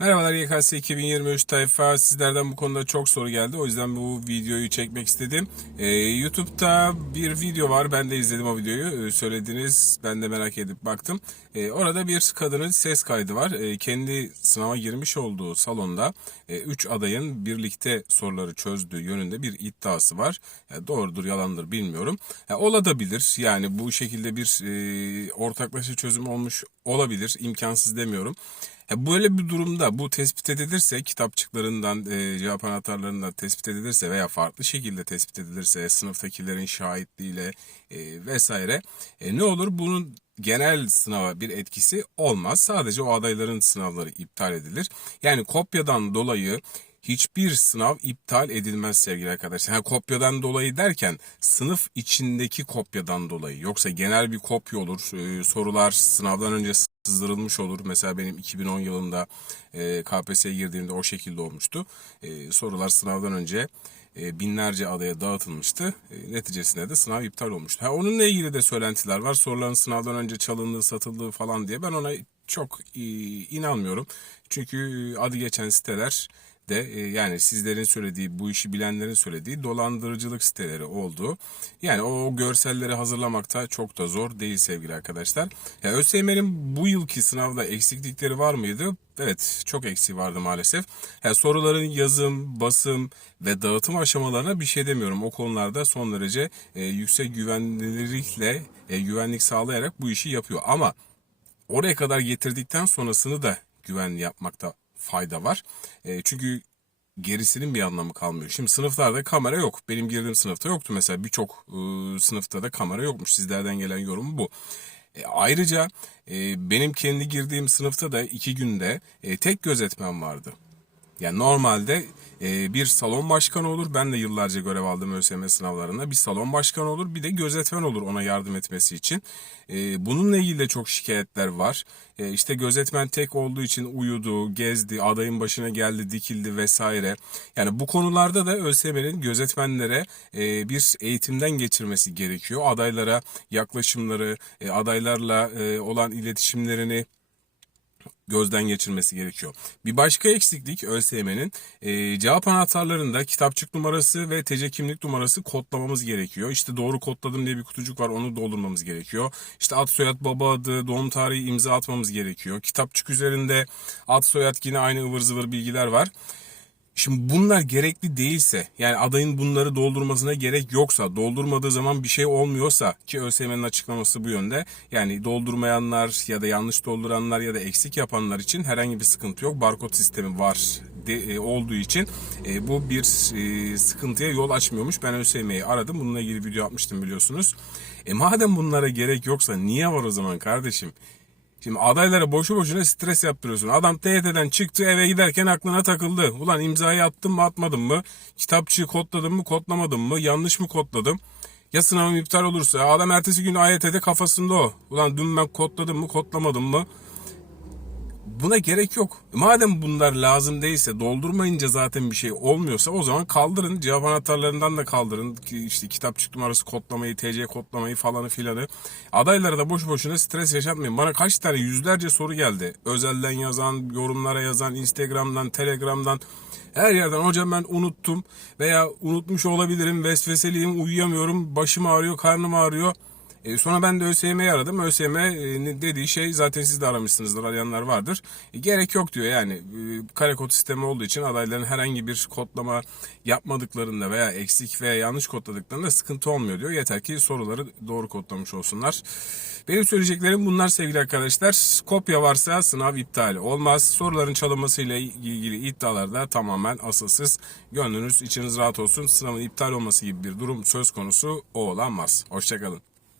Merhabalar YKS 2023 tayfa. Sizlerden bu konuda çok soru geldi. O yüzden bu videoyu çekmek istedim. Ee, YouTube'da bir video var. Ben de izledim o videoyu. Ee, söylediniz. Ben de merak edip baktım. Ee, orada bir kadının ses kaydı var. Ee, kendi sınava girmiş olduğu salonda 3 adayın birlikte soruları çözdüğü yönünde bir iddiası var. Ya, doğrudur yalandır bilmiyorum. Ya, olabilir. Yani bu şekilde bir e, ortaklaşa çözüm olmuş olabilir. İmkansız demiyorum. Ya böyle bir durumda bu tespit edilirse kitapçıklarından e, cevap anahtarlarından tespit edilirse veya farklı şekilde tespit edilirse sınıftakilerin şahitliğiyle e, vesaire e, ne olur bunun genel sınava bir etkisi olmaz. Sadece o adayların sınavları iptal edilir. Yani kopyadan dolayı hiçbir sınav iptal edilmez sevgili arkadaşlar. Ha, kopyadan dolayı derken sınıf içindeki kopyadan dolayı. Yoksa genel bir kopya olur. Ee, sorular sınavdan önce sızdırılmış olur. Mesela benim 2010 yılında e, KPSS'ye girdiğimde o şekilde olmuştu. E, sorular sınavdan önce e, binlerce adaya dağıtılmıştı. E, neticesinde de sınav iptal olmuştu. Ha, onunla ilgili de söylentiler var. Soruların sınavdan önce çalındığı, satıldığı falan diye. Ben ona çok e, inanmıyorum. Çünkü adı geçen siteler de e, yani sizlerin söylediği bu işi bilenlerin söylediği dolandırıcılık siteleri oldu. Yani o görselleri hazırlamakta çok da zor değil sevgili arkadaşlar. Ya ÖSYM'nin bu yılki sınavda eksiklikleri var mıydı? Evet çok eksiği vardı maalesef. Yani soruların yazım, basım ve dağıtım aşamalarına bir şey demiyorum. O konularda son derece e, yüksek güvenilirlikle e, güvenlik sağlayarak bu işi yapıyor. Ama oraya kadar getirdikten sonrasını da güvenli yapmakta fayda var. E, çünkü gerisinin bir anlamı kalmıyor. Şimdi sınıflarda kamera yok. Benim girdiğim sınıfta yoktu mesela. Birçok e, sınıfta da kamera yokmuş. Sizlerden gelen yorum bu. E, ayrıca e, benim kendi girdiğim sınıfta da iki günde e, tek gözetmen vardı. Yani normalde e, bir salon başkanı olur. Ben de yıllarca görev aldım ÖSYM sınavlarında. Bir salon başkanı olur bir de gözetmen olur ona yardım etmesi için. E, bununla ilgili de çok şikayetler var. E, işte gözetmen tek olduğu için uyudu, gezdi, adayın başına geldi, dikildi vesaire. Yani bu konularda da ÖSYM'nin gözetmenlere bir eğitimden geçirmesi gerekiyor. Adaylara yaklaşımları, adaylarla olan iletişimlerini gözden geçirmesi gerekiyor. Bir başka eksiklik ÖSYM'nin e, cevap anahtarlarında kitapçık numarası ve TC kimlik numarası kodlamamız gerekiyor. İşte doğru kodladım diye bir kutucuk var onu doldurmamız gerekiyor. İşte ad soyad baba adı doğum tarihi imza atmamız gerekiyor. Kitapçık üzerinde ad soyad yine aynı ıvır zıvır bilgiler var. Şimdi bunlar gerekli değilse yani adayın bunları doldurmasına gerek yoksa doldurmadığı zaman bir şey olmuyorsa ki ÖSYM'nin açıklaması bu yönde yani doldurmayanlar ya da yanlış dolduranlar ya da eksik yapanlar için herhangi bir sıkıntı yok. Barkod sistemi var de, e, olduğu için e, bu bir e, sıkıntıya yol açmıyormuş. Ben ÖSYM'yi aradım bununla ilgili video yapmıştım biliyorsunuz. E madem bunlara gerek yoksa niye var o zaman kardeşim? Şimdi adaylara boşu boşuna stres yaptırıyorsun. Adam TYT'den çıktı eve giderken aklına takıldı. Ulan imzayı attım mı atmadım mı? Kitapçığı kodladım mı kodlamadım mı? Yanlış mı kodladım? Ya sınavım iptal olursa adam ertesi gün AYT'de kafasında o. Ulan dün ben kodladım mı kodlamadım mı? Buna gerek yok. Madem bunlar lazım değilse doldurmayınca zaten bir şey olmuyorsa o zaman kaldırın. Cevap anahtarlarından da kaldırın. İşte kitapçık numarası kodlamayı, TC kodlamayı falanı filanı. Adaylara da boş boşuna stres yaşatmayın. Bana kaç tane yüzlerce soru geldi. Özelden yazan, yorumlara yazan, Instagram'dan, Telegram'dan her yerden hocam ben unuttum veya unutmuş olabilirim, vesveseliyim, uyuyamıyorum, başım ağrıyor, karnım ağrıyor. E, sonra ben de ÖSYM'yi aradım. ÖSYM dediği şey zaten siz de aramışsınızdır, arayanlar vardır. E, gerek yok diyor yani. E, kare kod sistemi olduğu için adayların herhangi bir kodlama yapmadıklarında veya eksik veya yanlış kodladıklarında sıkıntı olmuyor diyor. Yeter ki soruları doğru kodlamış olsunlar. Benim söyleyeceklerim bunlar sevgili arkadaşlar. Kopya varsa sınav iptal olmaz. Soruların çalınmasıyla ilgili iddialar da tamamen asılsız. Gönlünüz içiniz rahat olsun. Sınavın iptal olması gibi bir durum söz konusu olamaz. Hoşçakalın.